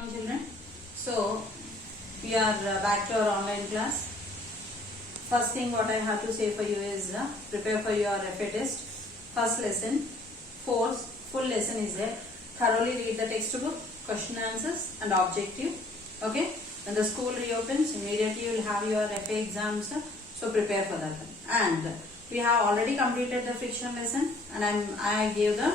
Morning, children. So we are back to our online class. First thing what I have to say for you is prepare for your FA test. First lesson, full lesson is there. Thoroughly read the textbook, question answers and objective. Okay. When the school reopens, immediately you will have your FA exams. So prepare for that. And we have already completed the friction lesson, and I gave the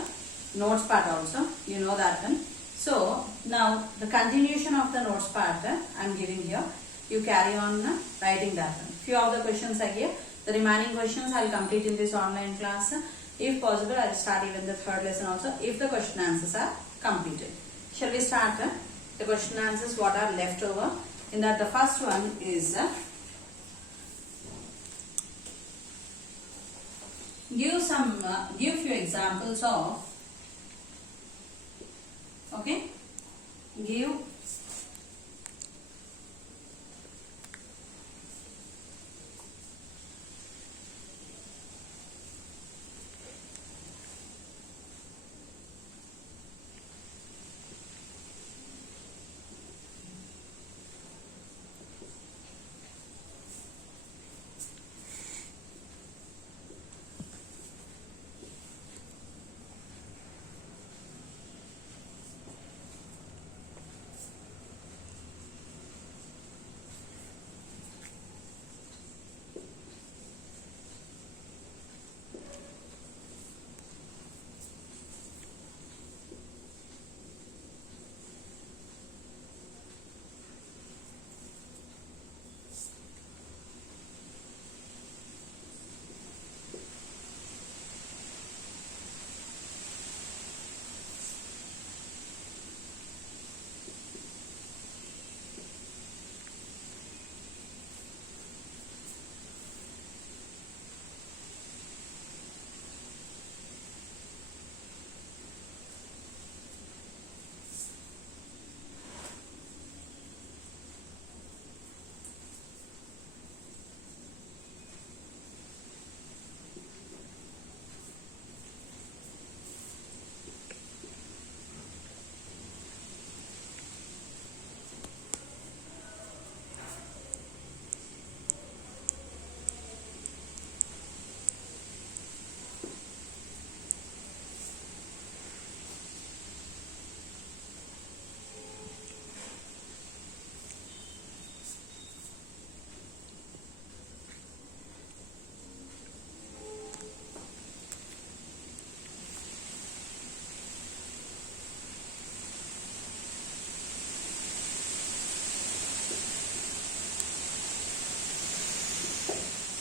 notes part also. You know that one. So now the continuation of the notes part I am giving here. You carry on writing that one. Few of the questions I gave. The remaining questions I will complete in this online class. If possible, I will start even the third lesson also if the question answers are completed. Shall we start the question answers what are left over? In that the first one is give few examples of give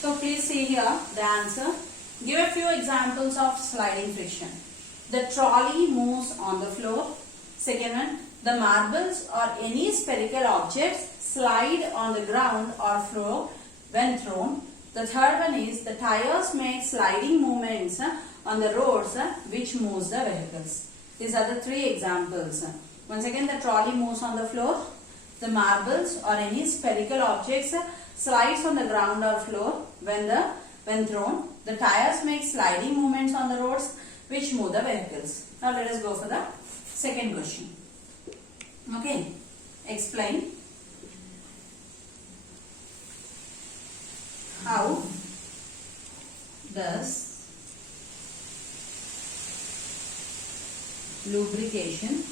So please see here the answer. Give a few examples of sliding friction. The trolley moves on the floor. Second one, the marbles or any spherical objects slide on the ground or floor when thrown. The third one is the tires make sliding movements on the roads which moves the vehicles. These are the three examples. Once again, the trolley moves on the floor. The marbles or any spherical objects slides on the ground or floor when thrown. The tires make sliding movements on the roads which move the vehicles. Now let us go for the second question. Okay, explain how does lubrication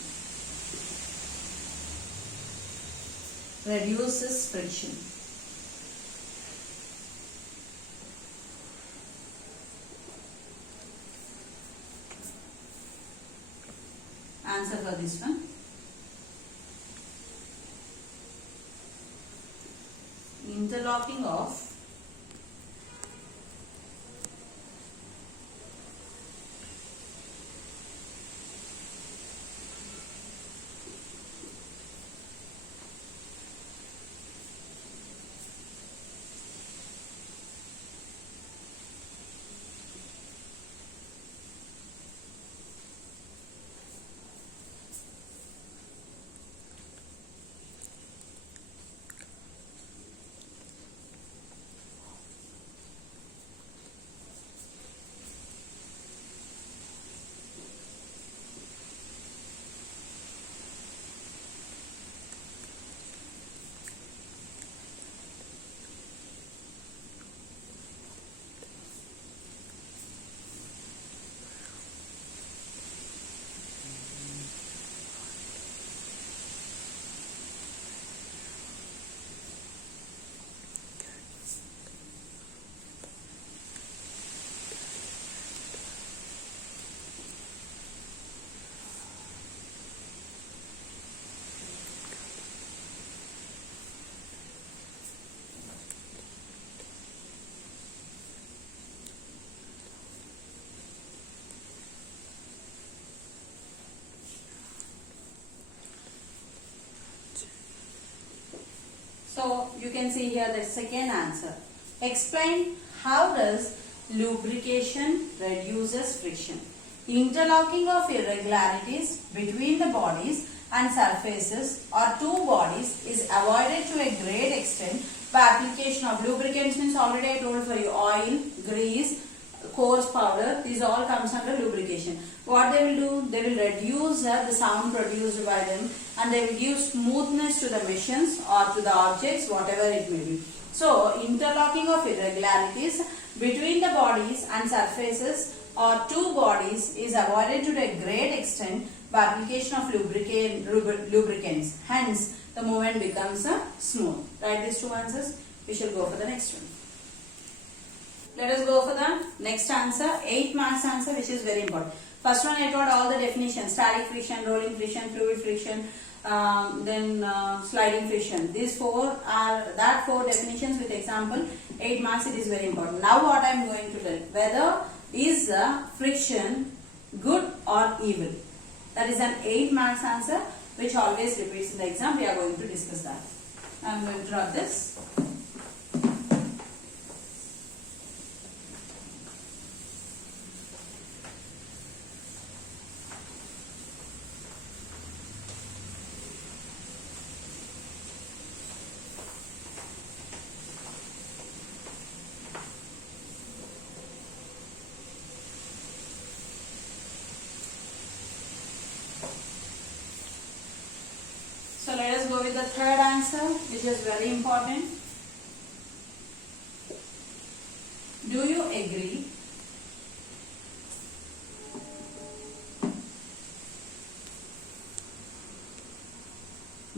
reduces friction? Answer for this one. Interlocking of So you can see here the second answer. Explain how does lubrication reduces friction. Interlocking of irregularities between the bodies and surfaces or two bodies is avoided to a great extent by application of lubricants. Means already I told for you, oil, grease, coarse powder, these all comes under lubrication. What they will do? They will reduce the sound produced by them, and they will give smoothness to the machines or to the objects, whatever it may be. So interlocking of irregularities between the bodies and surfaces or two bodies is avoided to a great extent by application of lubricants. Hence, the movement becomes smooth. Write these two answers. We shall go for the next one. Let us go for the next answer, 8 marks answer, which is very important. First one I told all the definitions: static friction, rolling friction, fluid friction, then sliding friction. These four definitions with example. 8 marks. It is very important. Now what I am going to tell, whether is friction good or evil? That is an 8 marks answer which always repeats in the exam. We are going to discuss that. I am going to draw this. So let us go with the third answer, which is very important. Do you agree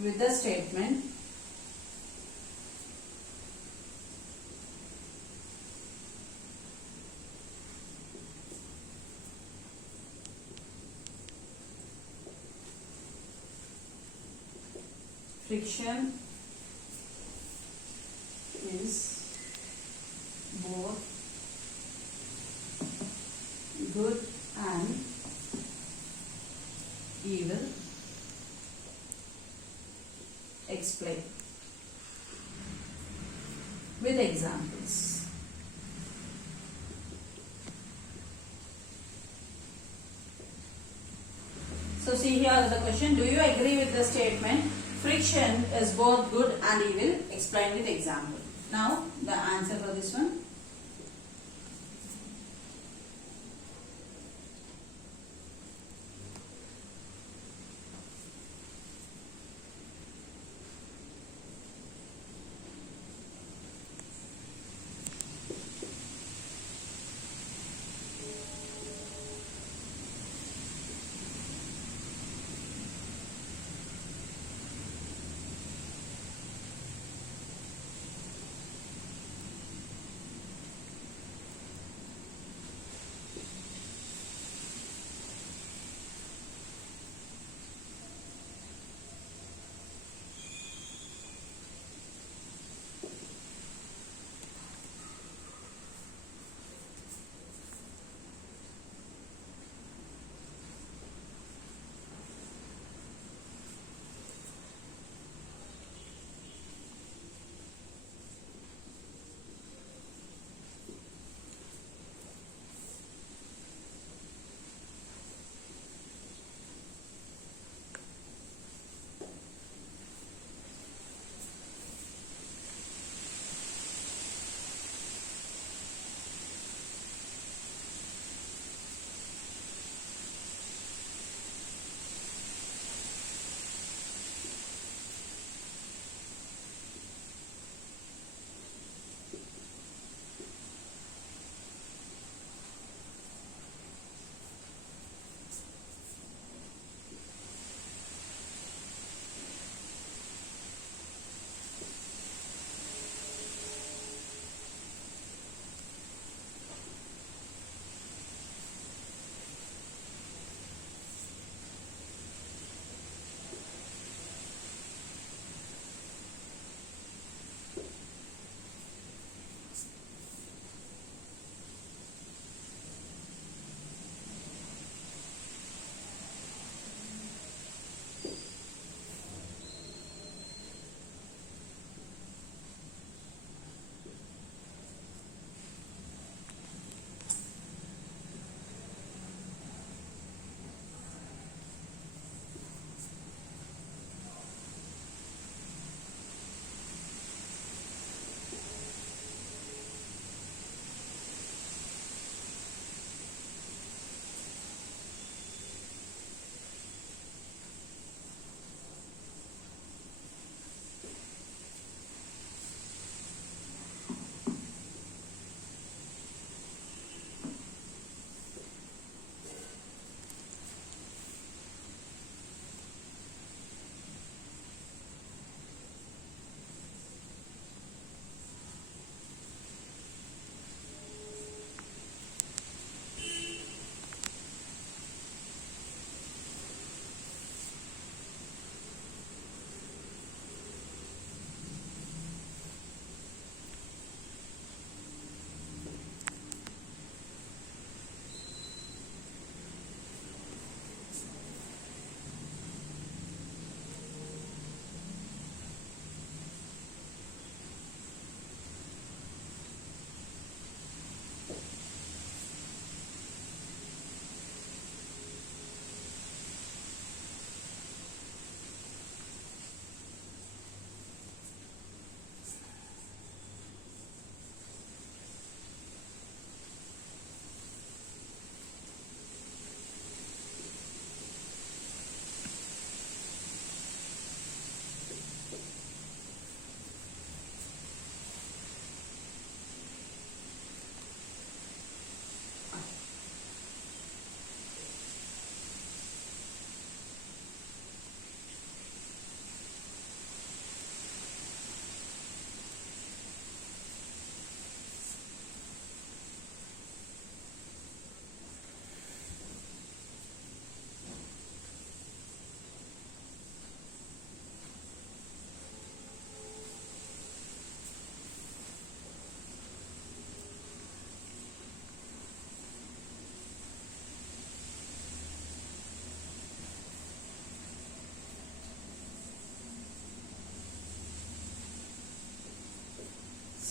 with the statement friction is both good and evil? Explain with examples. So see here the question, do you agree with the statement friction is both good and evil? Explain with example. Now the answer for this one.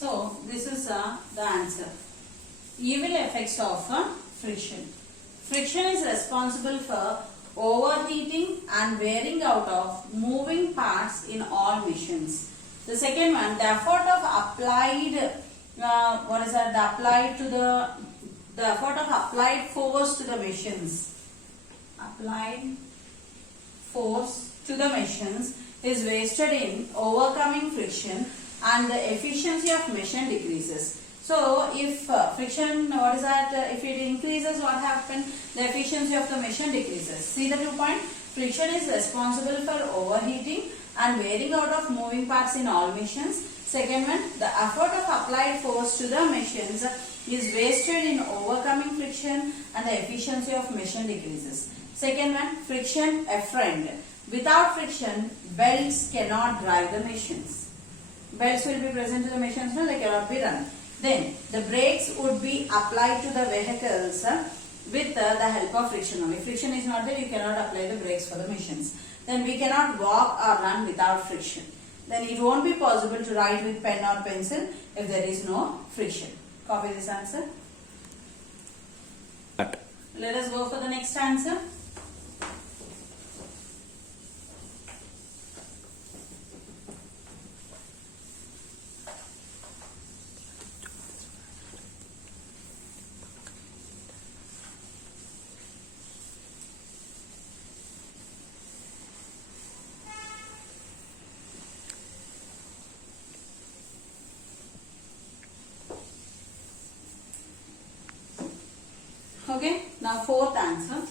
So this is the answer. Evil effects of friction. Friction is responsible for overheating and wearing out of moving parts in all machines. The second one, the effort of applied the effort of applied force to the machines. Applied force to the machines is wasted in overcoming friction and the efficiency of machine decreases. So if friction, if it increases, what happens? The efficiency of the machine decreases. See the 2 point? Friction is responsible for overheating and wearing out of moving parts in all machines. Second one, the effort of applied force to the machines is wasted in overcoming friction and the efficiency of machine decreases. Second one, friction a friend. Without friction, belts cannot drive the machines. Belts will be present to the machines, no, they cannot be run. Then the brakes would be applied to the vehicles with the help of friction only. Friction is not there, you cannot apply the brakes for the machines. Then we cannot walk or run without friction. Then it won't be possible to write with pen or pencil if there is no friction. Copy this answer. Let us go for the next answer. Okay, now fourth answer.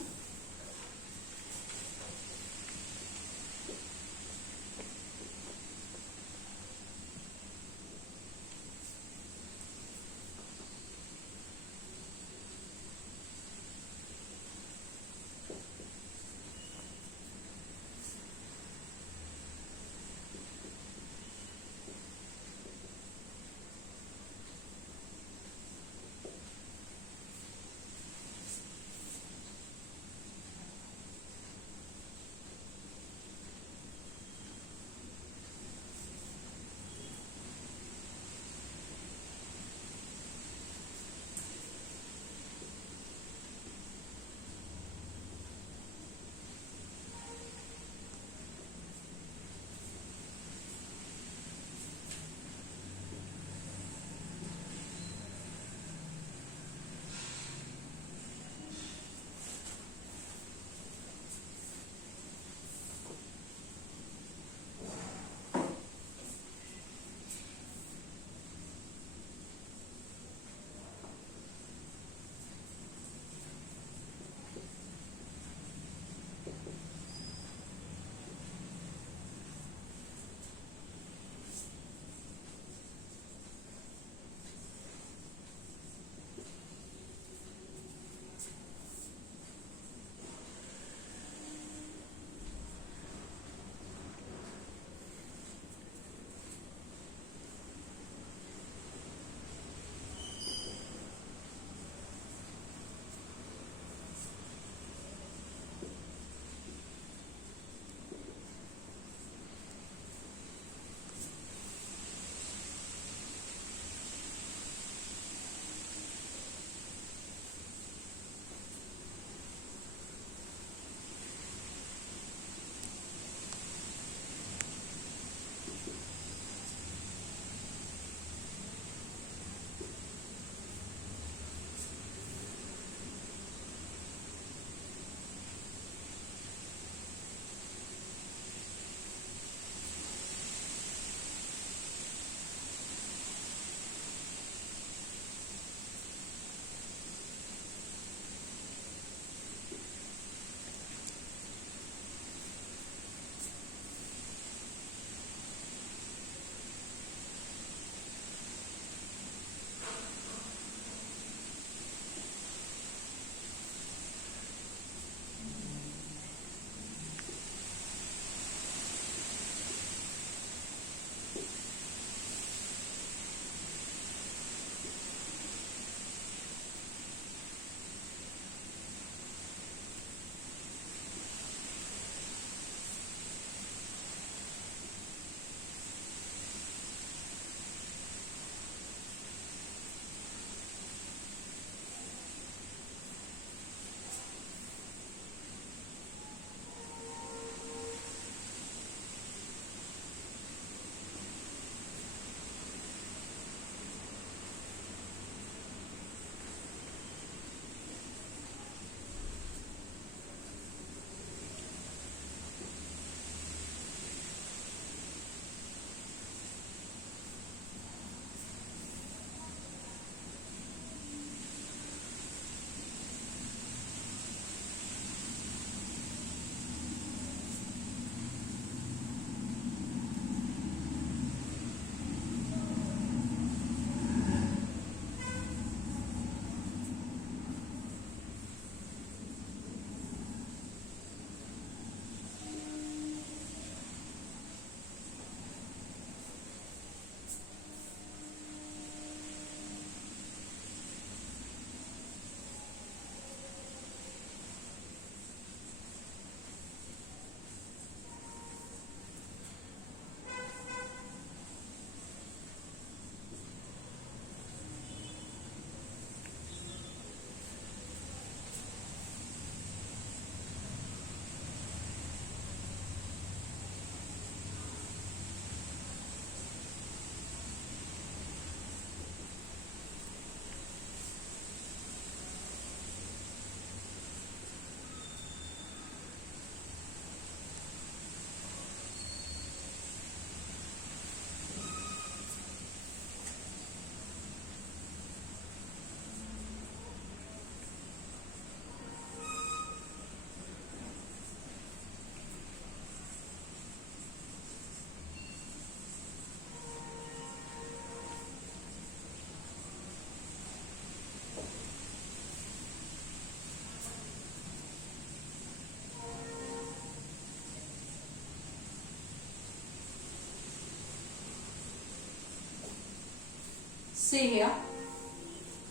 See here.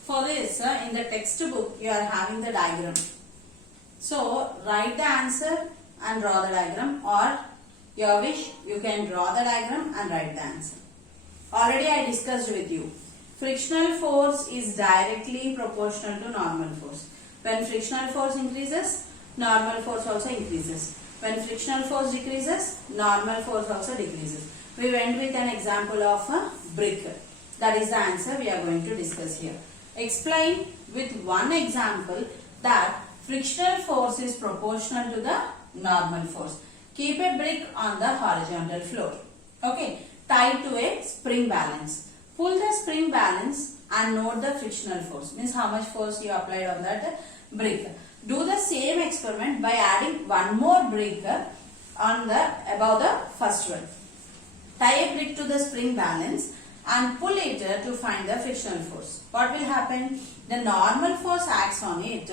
For this, in the textbook, you are having the diagram. So, write the answer and draw the diagram, or your wish, you can draw the diagram and write the answer. Already I discussed with you. Frictional force is directly proportional to normal force. When frictional force increases, normal force also increases. When frictional force decreases, normal force also decreases. We went with an example of a brick. That is the answer we are going to discuss here. Explain with one example that frictional force is proportional to the normal force. Keep a brick on the horizontal floor. Okay. Tied to a spring balance. Pull the spring balance and note the frictional force. Means how much force you applied on that brick. Do the same experiment by adding one more brick on the above the first one. Tie a brick to the spring balance and pull it to find the frictional force. What will happen? The normal force acts on it.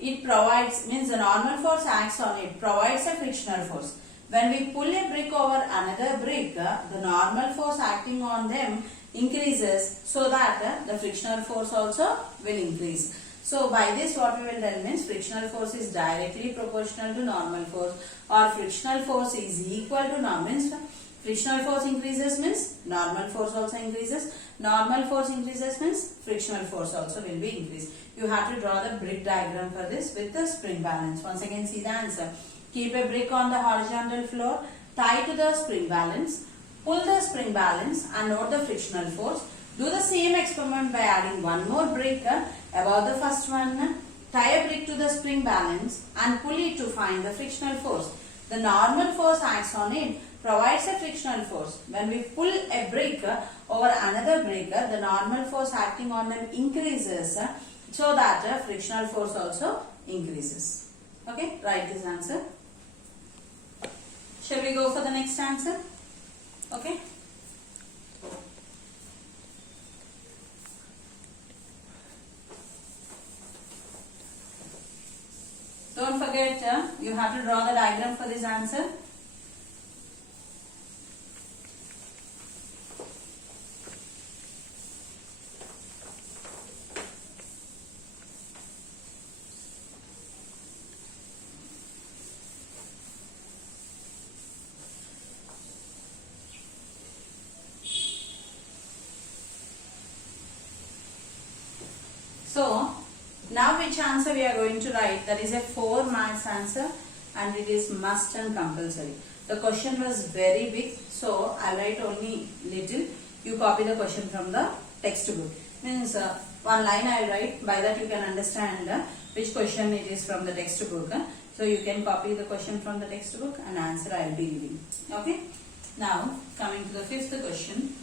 It provides, means the normal force acts on it, provides a frictional force. When we pull a brick over another brick, the normal force acting on them increases, so that the frictional force also will increase. So by this what we will tell means frictional force is directly proportional to normal force, or frictional force is equal to normal. Means frictional force increases means normal force also increases. Normal force increases means frictional force also will be increased. You have to draw the brick diagram for this with the spring balance. Once again see the answer. Keep a brick on the horizontal floor, tie to the spring balance, pull the spring balance and note the frictional force. Do the same experiment by adding one more brick above the first one. Tie a brick to the spring balance and pull it to find the frictional force. The normal force acts on it, provides a frictional force. When we pull a brick over another brick, the normal force acting on them increases, so that frictional force also increases. Okay, write this answer. Shall we go for the next answer? Okay. Don't forget, you have to draw the diagram for this answer. So, now which answer we are going to write? That is a 4 marks answer and it is must and compulsory. The question was very big, so I will write only little. You copy the question from the textbook. Means one line I will write, by that you can understand which question it is from the textbook. So you can copy the question from the textbook and answer I will be giving. Okay. Now coming to the 5th question.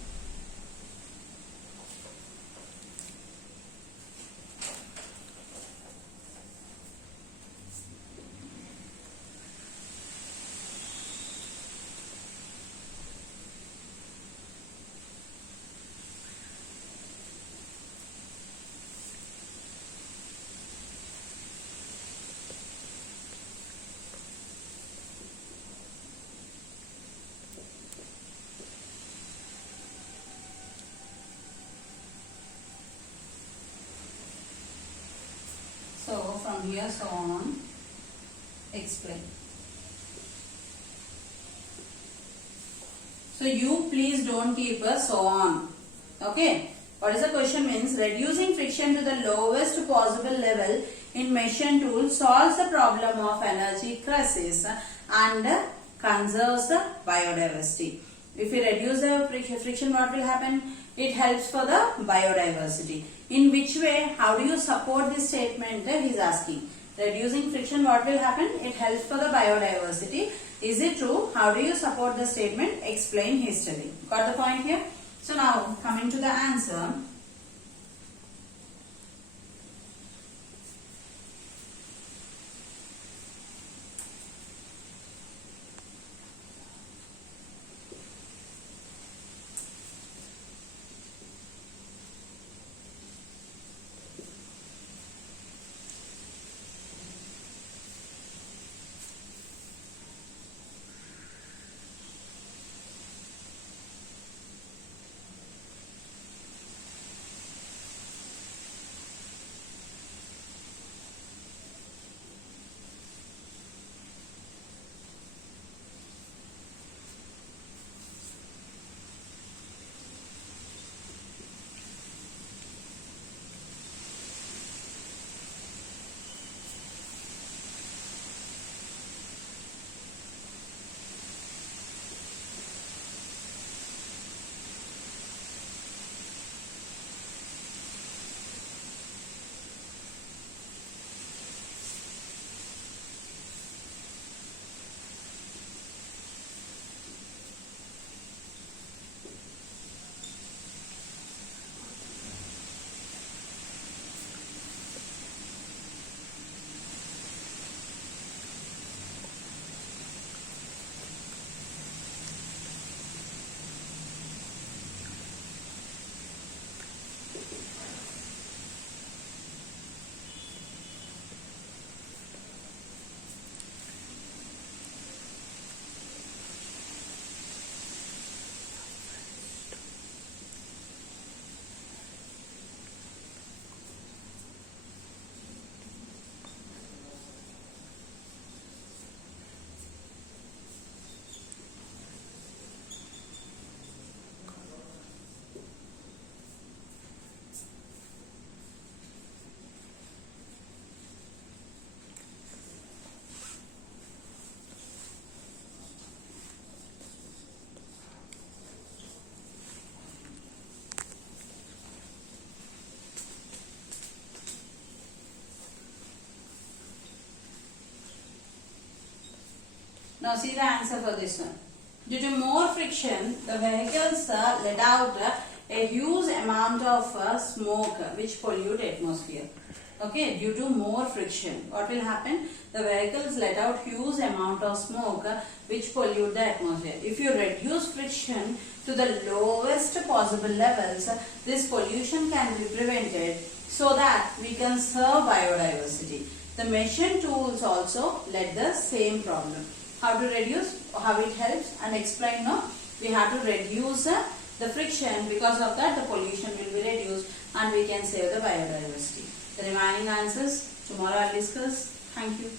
So from here so on, explain. So you please don't keep a so on. Okay. What is the question means? Reducing friction to the lowest possible level in measuring tool solves the problem of energy crisis and conserves the biodiversity. If we reduce the friction, what will happen? It helps for the biodiversity. In which way? How do you support this statement? He is asking. Reducing friction, what will happen? It helps for the biodiversity. Is it true? How do you support the statement? Explain hastily. Got the point here? So now coming to the answer. Now see the answer for this one. Due to more friction, the vehicles let out a huge amount of smoke which pollute atmosphere. Okay, due to more friction, what will happen? The vehicles let out huge amount of smoke which pollute the atmosphere. If you reduce friction to the lowest possible levels, this pollution can be prevented so that we can serve biodiversity. The machine tools also let the same problem. How to reduce, how it helps, and explain now. We have to reduce the friction. Because of that, the pollution will be reduced and we can save the biodiversity. The remaining answers tomorrow I'll discuss. Thank you.